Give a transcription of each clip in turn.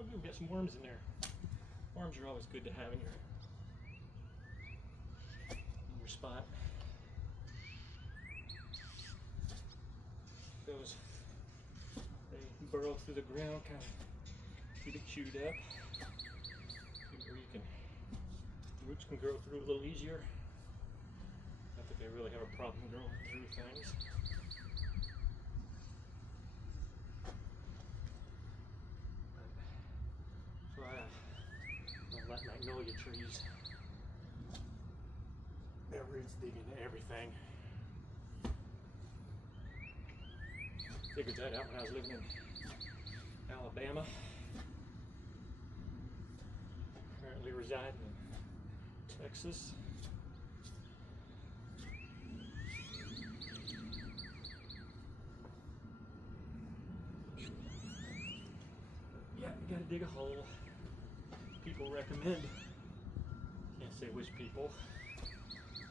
Oh, good, we got some worms in there. Worms are always good to have in your spot. Those, they burrow through the ground, kind of keep it chewed up. Where you can, roots can grow through a little easier. Not that they really have a problem growing through things. So I don't let magnolia trees, their roots dig into everything. Figured that out when I was living in Alabama. Currently residing in Texas. Yeah, you gotta dig a hole. People recommend, can't say which people,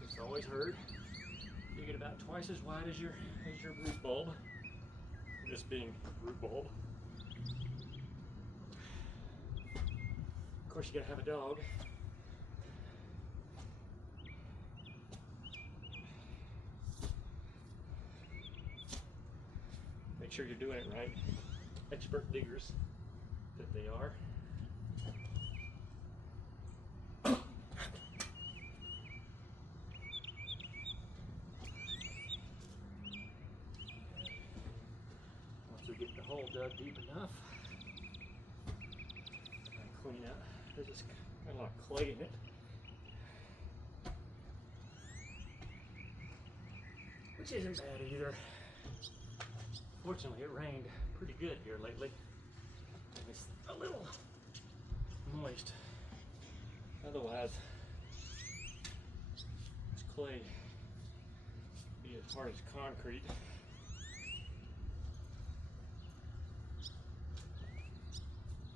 it's always heard, dig it about twice as wide as your root bulb. This being root bulb. Of course, you gotta have a dog. Make sure you're doing it right. Expert diggers that they are. Once we get the hole dug deep enough, and clean up. There's just got a lot of clay in it. Which isn't bad either. Fortunately, it rained pretty good here lately. It's a little moist. Otherwise, this clay would be as hard as concrete.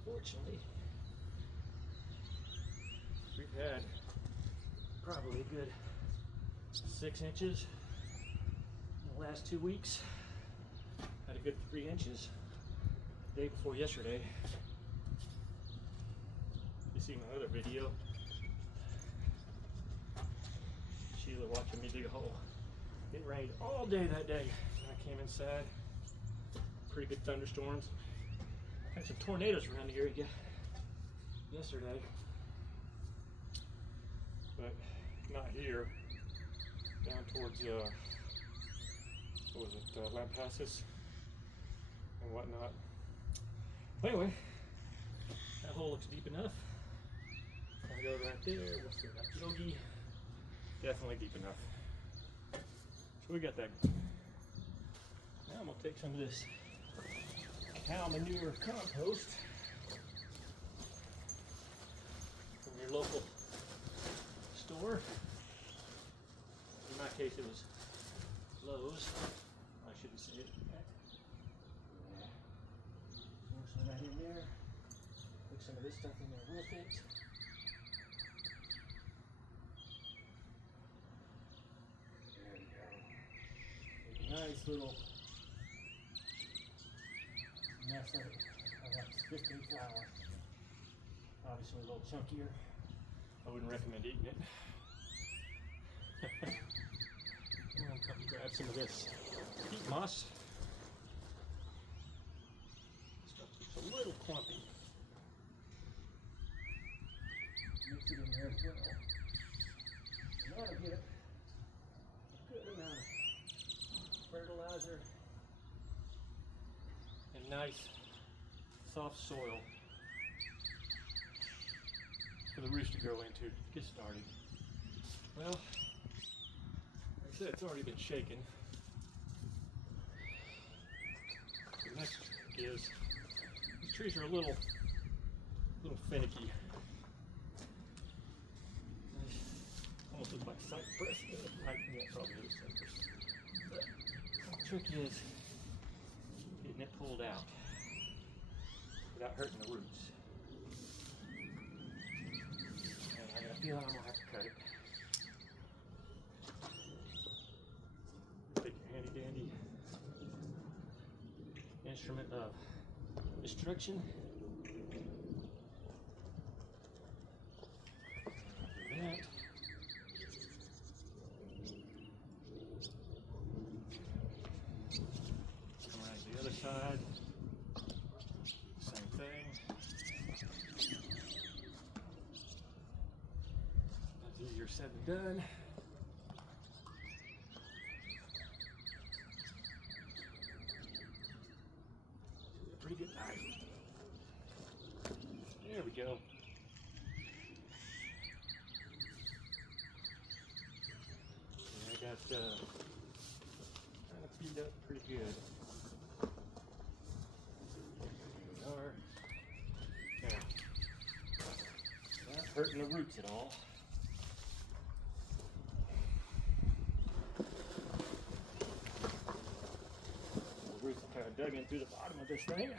Fortunately, we've had probably a good 6 inches in the last 2 weeks. Had a good 3 inches the day before yesterday. You see my other video, Sheila watching me dig a hole. It rained all day that day. I came inside, pretty good thunderstorms. Had some tornadoes around the area yesterday, but not here. Down towards, what was it, Lampasas and whatnot. Anyway, that hole looks deep enough. I'll go right there. We'll see that yogi. Definitely deep enough. So we got that. Now I'm gonna take some of this cow manure compost from your local store. In my case, it was Lowe's. I shouldn't say it. Yeah. Throw some of that in there. Put some of this stuff in there with it. There we go. Make a nice little mess of it. I like 15 flour. Obviously a little chunkier. I wouldn't recommend eating it. I'm gonna come grab some of this peat moss. Stuff gets a little clumpy. Mix it in there as well. And that'll get a good amount of fertilizer and nice soft soil for the roots to grow into to get started. Well, like I said, it's already been shaken. The next is, these trees are a little finicky. Almost look like cypress. Yeah, probably is cypress. But the trick is getting it pulled out without hurting the roots. And I got a feeling I'm gonna have to cut it. Take your handy dandy instrument of destruction side, same thing. That's easier said than done. Pretty good knife. There we go. And I got kind of beat up pretty good. There. Not hurting the roots at all. The roots are kind of dug in through the bottom of this thing.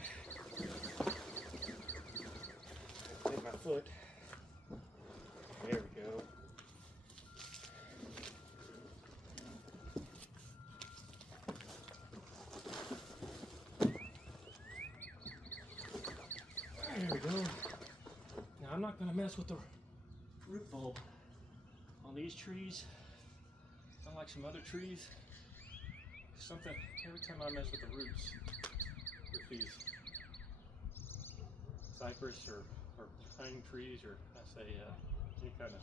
Take my foot. There we go. There we go. Now I'm not going to mess with the root bulb on these trees, unlike some other trees. Something, every time I mess with the roots with these cypress or pine trees, or I say any kind of,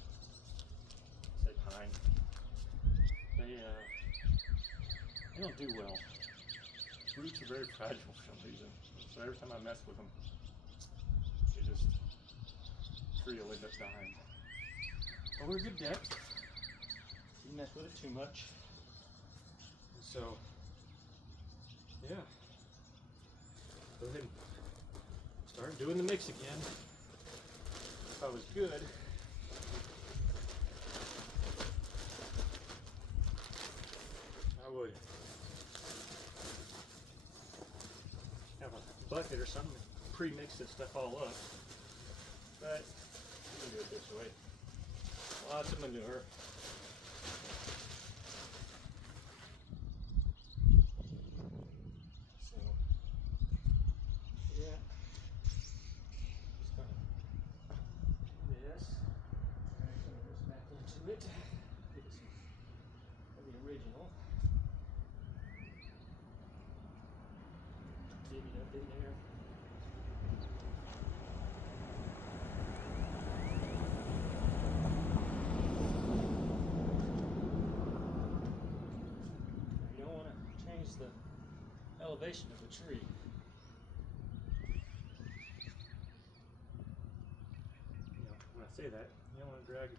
say pine, they don't do well. Roots are very fragile for some reason, so every time I mess with them, they just, tree will end up dying. But we're a good depth. You mess with it too much. And so, yeah. Go ahead and start doing the mix again. If I was good, I would have a bucket or something, pre-mix this stuff all up. But we can do it this way. Lots of manure. So, yeah. Just gonna do this. Drag some of this back into it. Get some of the original. Dig it up in there. The elevation of the tree. You know, when I say that, you don't want to drag the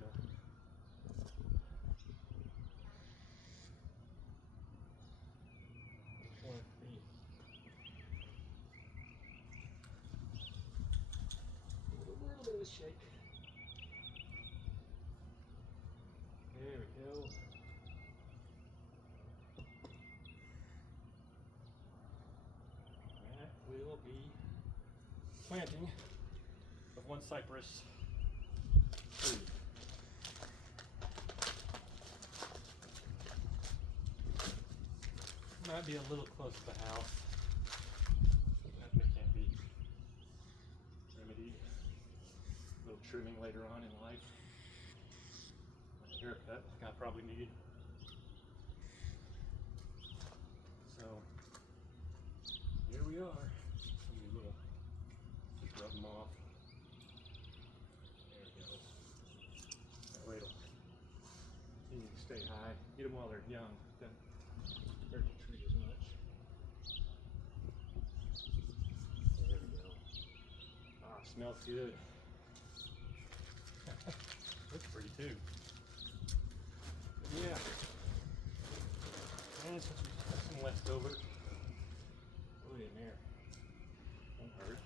a little bit of a shake. There we go. Will be planting of one cypress tree. Might be a little close to the house. That can't be remedied. A little trimming later on in life. A haircut like I probably need. So here we are. Just rub them off. There it goes. That way it'll continue to stay high. Get them while they're young. Doesn't hurt the tree as much. There we go. Ah, smells good. Looks pretty too. But yeah. And since we have some left over, put it in there. Won't hurt.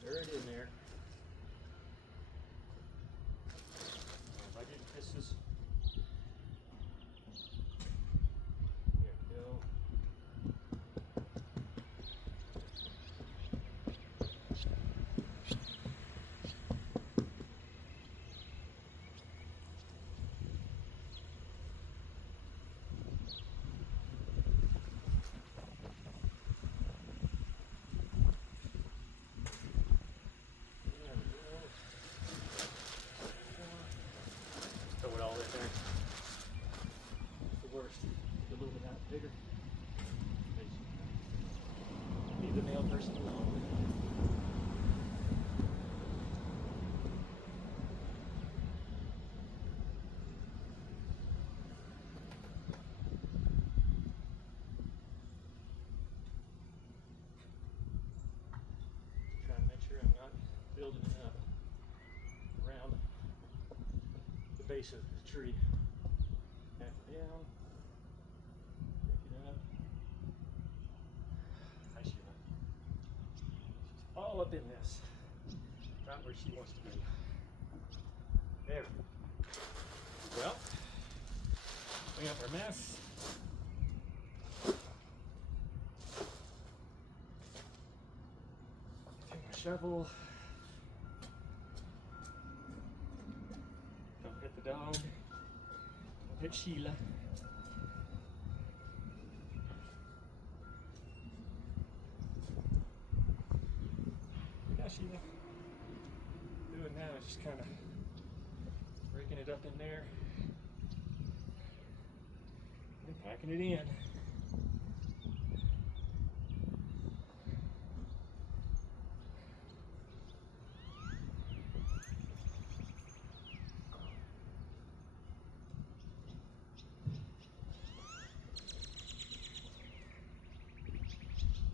Stir it in there. If I get kisses, there we go. person alone. Trying to make sure I'm not building it up around the base of the tree. Back it down. Pick it up. Hi, Sheila. She's all up in this. Not where she wants to be. There. Well, clean up our mess. Take my shovel. Don't hit the dog. Don't hit Sheila. Yeah, Sheila. Doing now is just kind of breaking it up in there and packing it in.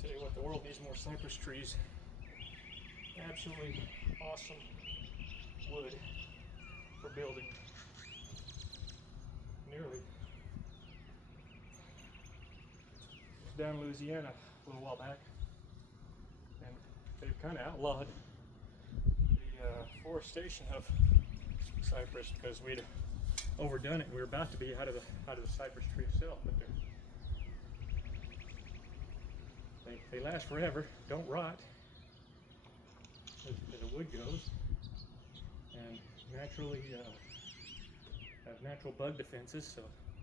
Tell you what, the world needs more cypress trees. Absolutely awesome wood for building. Nearly. Down in Louisiana a little while back, and they've kind of outlawed the forestation of cypress because we'd overdone it. We were about to be out of the cypress tree itself, but they last forever, don't rot as the wood goes, and naturally have natural bug defenses, so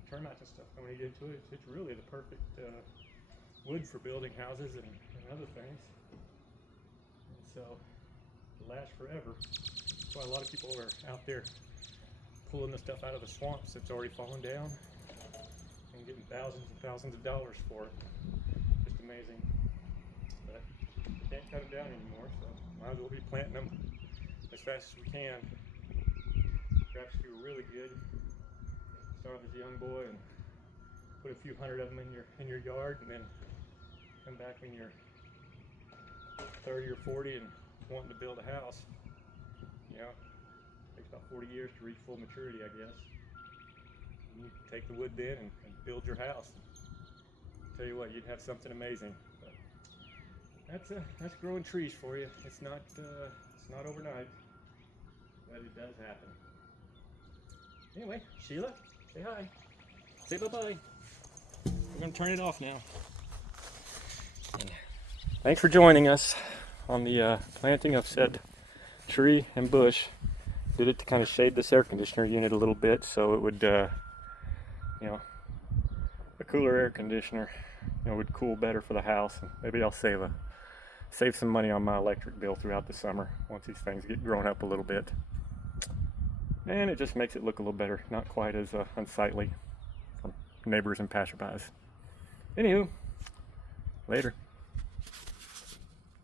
termites and stuff don't eat into it. It's really the perfect wood for building houses and other things, and so it lasts forever. That's why a lot of people are out there pulling the stuff out of the swamps that's already fallen down and getting thousands and thousands of dollars for it. Just amazing. But can't cut them down anymore, so might as well be planting them as fast as we can. Perhaps if you were really good, start off as a young boy and put a few hundred of them in your yard, and then come back when you're 30 or 40 and wanting to build a house. You know, it takes about 40 years to reach full maturity, I guess. And you take the wood then and build your house. Tell you what, you'd have something amazing. But that's growing trees for you. It's not overnight, but it does happen. Anyway, Sheila, say hi. Say bye-bye. We're gonna turn it off now. And thanks for joining us on the planting of said tree and bush. Did it to kind of shade this air conditioner unit a little bit, so it would, you know, a cooler air conditioner, you know, would cool better for the house. And maybe I'll save some money on my electric bill throughout the summer once these things get grown up a little bit. And it just makes it look a little better, not quite as unsightly for neighbors and passerbys. Anywho, later.